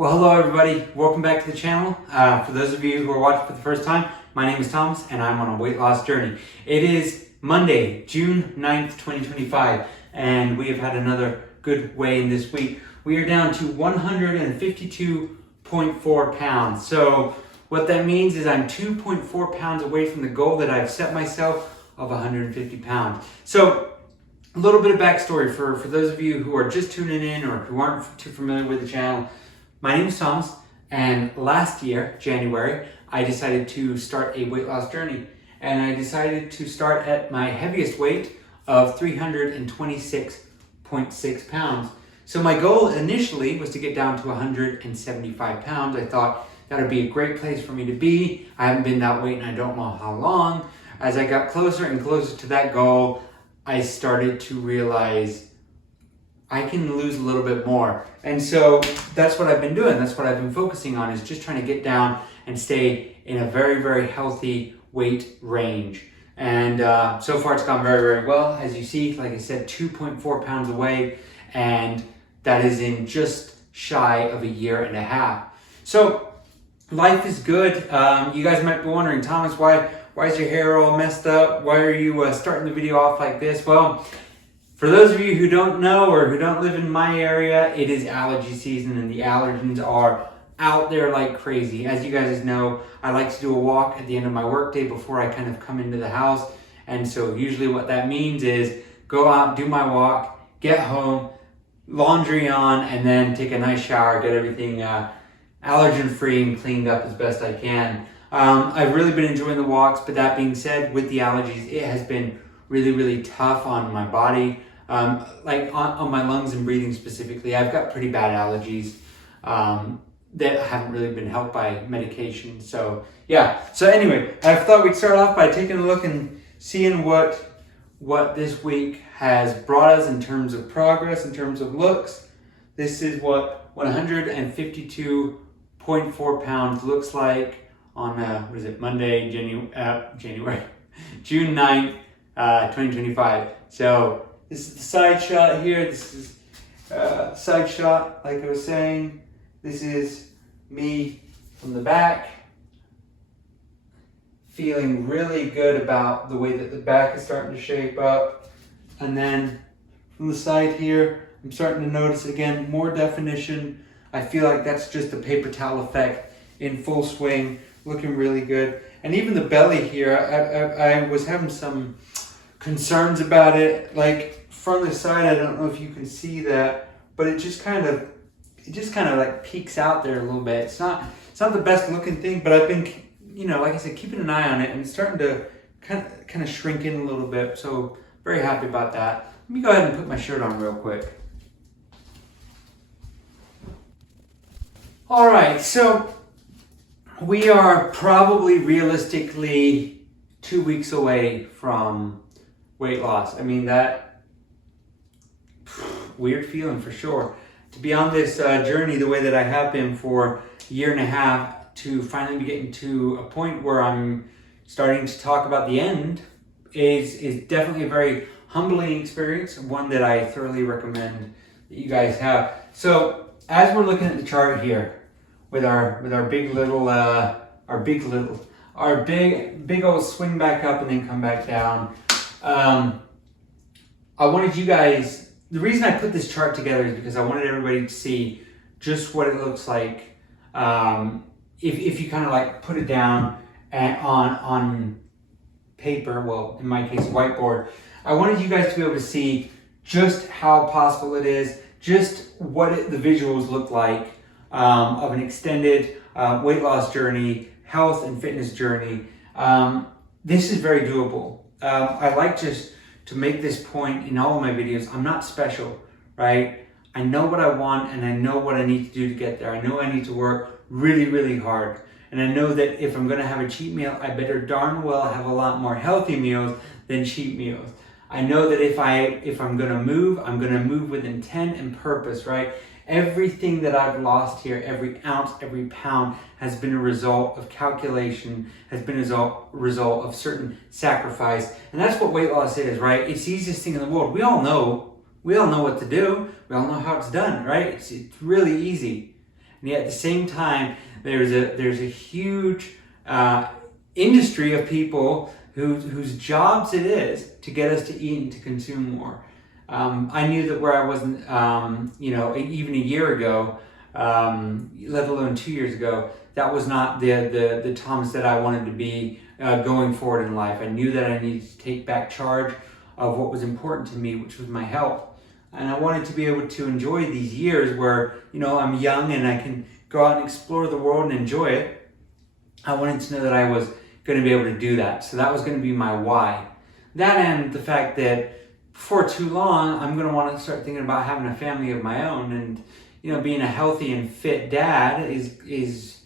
Well, hello everybody. Welcome back to the channel. For those of you who are watching for the first time, my name is Thomas and I'm on a weight loss journey. It is Monday, June 9th, 2025, and we have had another good weigh-in this week. We are down to 152.4 pounds. So what that means is I'm 2.4 pounds away from the goal that I've set myself of 150 pounds. So a little bit of backstory for those of you who are just tuning in or who aren't too familiar with the channel. My name is Thomas, and last year, January, I decided to start a weight loss journey. And I decided to start at my heaviest weight of 326.6 pounds. So my goal initially was to get down to 175 pounds. I thought that would be a great place for me to be. I haven't been that weight and I don't know how long. As I got closer and closer to that goal, I started to realize I can lose a little bit more. And so that's what I've been doing. That's what I've been focusing on, is just trying to get down and stay in a very, very healthy weight range. And so far it's gone very, very well. As you see, like I said, 2.4 pounds away, and that is in just shy of a year and a half. So life is good. You guys might be wondering, Thomas, why is your hair all messed up? Why are you starting the video off like this? Well, for those of you who don't know or who don't live in my area, it is allergy season and the allergens are out there like crazy. As you guys know, I like to do a walk at the end of my workday before I kind of come into the house. And so usually what that means is go out, do my walk, get home, laundry on, and then take a nice shower, get everything allergen free and cleaned up as best I can. I've really been enjoying the walks, but that being said, with the allergies, it has been really, really tough on my body. Like on my lungs and breathing specifically. I've got pretty bad allergies that haven't really been helped by medication. So yeah, so anyway, I thought we'd start off by taking a look and seeing what this week has brought us in terms of progress, in terms of looks. This is what 152.4 pounds looks like on Monday, January, June 9th, 2025. So this is the side shot here. This is side shot, like I was saying. This is me from the back. Feeling really good about the way that the back is starting to shape up. And then from the side here, I'm starting to notice again, more definition. I feel like that's just the paper towel effect in full swing, looking really good. And even the belly here, I was having some concerns about it. Like from the side, I don't know if you can see that, but it just kind of like peeks out there a little bit. It's not the best looking thing, but I've been, like I said, keeping an eye on it, and it's starting to kind of shrink in a little bit. So very happy about that. Let me go ahead and put my shirt on real quick. All right, so we are probably realistically 2 weeks away from weight loss. I mean, that weird feeling for sure. To be on this journey the way that I have been for a year and a half, to finally be getting to a point where I'm starting to talk about the end is definitely a very humbling experience, one that I thoroughly recommend that you guys have. So as we're looking at the chart here with our big old swing back up and then come back down, I wanted you guys. The reason I put this chart together is because I wanted everybody to see just what it looks like if you kind of like put it down and on paper, well, in my case, whiteboard. I wanted you guys to be able to see just how possible it is, just what the visuals look like of an extended weight loss journey, health and fitness journey. This is very doable. I like just to make this point in all of my videos. I'm not special, right? I know what I want and I know what I need to do to get there. I know I need to work really, really hard. And I know that if I'm gonna have a cheat meal, I better darn well have a lot more healthy meals than cheat meals. I know that if I'm gonna move, I'm gonna move with intent and purpose, right? Everything that I've lost here, every ounce, every pound, has been a result of calculation, has been a result of certain sacrifice. And that's what weight loss is, right? It's the easiest thing in the world. We all know what to do. We all know how it's done, right? It's really easy. And yet at the same time, there's a huge industry of people whose jobs it is to get us to eat and to consume more. I knew that where I wasn't, even a year ago, let alone 2 years ago, that was not the Thomas that I wanted to be going forward in life. I knew that I needed to take back charge of what was important to me, which was my health. And I wanted to be able to enjoy these years where, I'm young and I can go out and explore the world and enjoy it. I wanted to know that I was going to be able to do that. So that was going to be my why. That and the fact that before too long, I'm going to want to start thinking about having a family of my own. And, being a healthy and fit dad is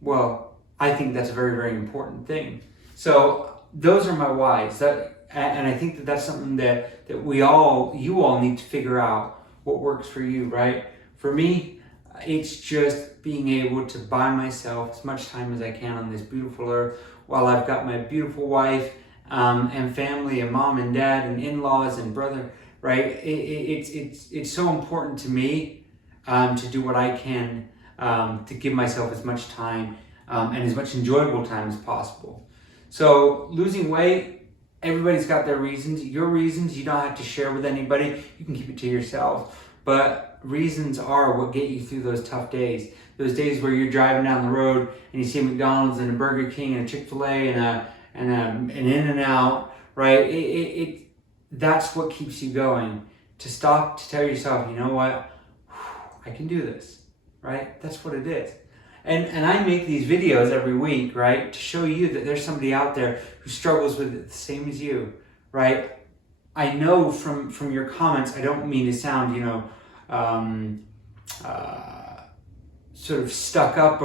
well, I think that's a very, very important thing. So those are my whys. And I think that that's something that you all need to figure out what works for you, right? For me, it's just being able to buy myself as much time as I can on this beautiful earth while I've got my beautiful wife and family and mom and dad and in-laws and brother, right? It's so important to me to do what I can to give myself as much time and as much enjoyable time as possible. So losing weight, everybody's got their reasons. Your reasons you don't have to share with anybody. You can keep it to yourself. But reasons are what get you through those tough days. Those days where you're driving down the road and you see a McDonald's and a Burger King and a Chick-fil-A and an In-N-Out, right? That's what keeps you going. To stop, to tell yourself, you know what? I can do this, right? That's what it is. And I make these videos every week, right, to show you that there's somebody out there who struggles with it the same as you, right? I know from your comments, I don't mean to sound, sort of stuck up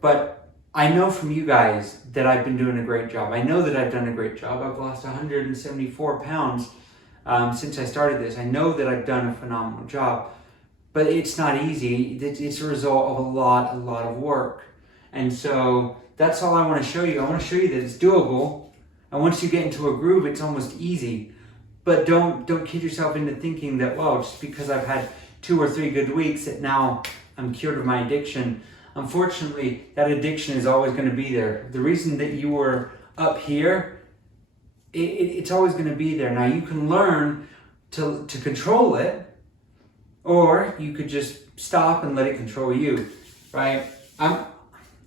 but I know from you guys that I've been doing a great job. I know that I've done a great job. I've lost 174 pounds since I started this. I know that I've done a phenomenal job. But it's not easy. It's a result of a lot of work. And so that's all I want to show you. I want to show you that it's doable. And once you get into a groove, it's almost easy. But don't kid yourself into thinking that, well, just because I've had 2 or 3 good weeks that now I'm cured of my addiction. Unfortunately, that addiction is always going to be there. The reason that you were up here, it's always going to be there. Now you can learn to control it, or you could just stop and let it control you, right? At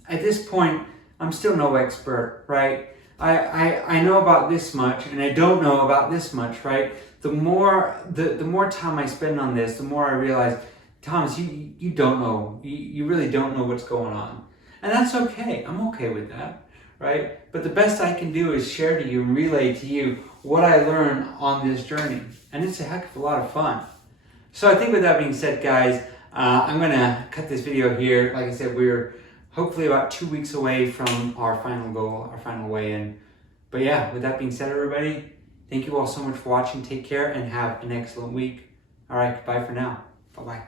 this point, I'm still no expert, right? I know about this much, and I don't know about this much, right? The more time I spend on this, the more I realize, Thomas, you don't know. You really don't know what's going on. And that's okay. I'm okay with that, right? But the best I can do is share to you and relay to you what I learned on this journey. And it's a heck of a lot of fun. So I think with that being said, guys, I'm going to cut this video here. Like I said, we're hopefully about 2 weeks away from our final goal, our final weigh-in. But yeah, with that being said, everybody, thank you all so much for watching. Take care and have an excellent week. All right, bye for now. Bye-bye.